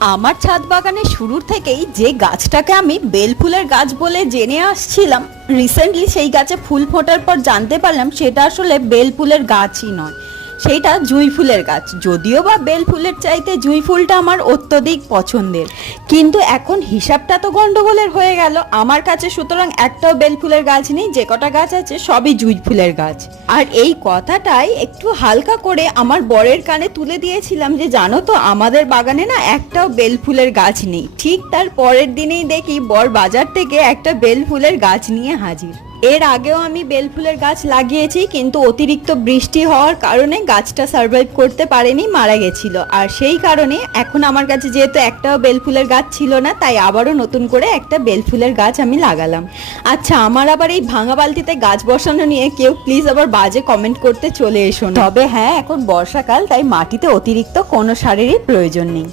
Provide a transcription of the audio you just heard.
আমার ছাদ বাগানের শুরুর থেকেই যে গাছটাকে আমি বেলফুলের গাছ বলে জেনে আসছিলাম, রিসেন্টলি সেই গাছে ফুল ফোটার পর জানতে পারলাম সেটা আসলে বেলফুলের গাছই নয়, সেইটা জুঁই ফুলের গাছ। যদিও বা বেল ফুলের চাইতে জুঁই ফুলটা আমার অত্যধিক পছন্দের, কিন্তু এখন হিসাবটা তো গন্ডগোলের হয়ে গেল আমার কাছে। সুতরাং একটাও বেল ফুলের গাছ নেই, যে কটা গাছ আছে সবই জুঁই ফুলের গাছ। আর এই কথাটাই একটু হালকা করে আমার বরের কানে তুলে দিয়েছিলাম যে জানো তো আমাদের বাগানে না একটাও বেল ফুলের গাছ নেই। ঠিক তার পরের দিনেই দেখি বর বাজার থেকে একটা বেল ফুলের গাছ নিয়ে হাজির। এর আগেও আমি বেল ফুলের গাছ লাগিয়েছি, কিন্তু অতিরিক্ত বৃষ্টি হওয়ার কারণে গাছটা সার্ভাইভ করতে পারেনি, মারা গেছিল। আর সেই কারণে এখন আমার কাছে যেহেতু একটাও বেল ফুলের গাছ ছিল না, তাই আবারও নতুন করে একটা বেল ফুলের গাছ আমি লাগালাম। আচ্ছা, আমার আবার এই ভাঙা বালতিতে গাছ বসানো নিয়ে কেউ প্লিজ আবার বাজে কমেন্ট করতে চলে এসো না। তবে হ্যাঁ, এখন বর্ষাকাল, তাই মাটিতে অতিরিক্ত কোনো সারেরই প্রয়োজন নেই।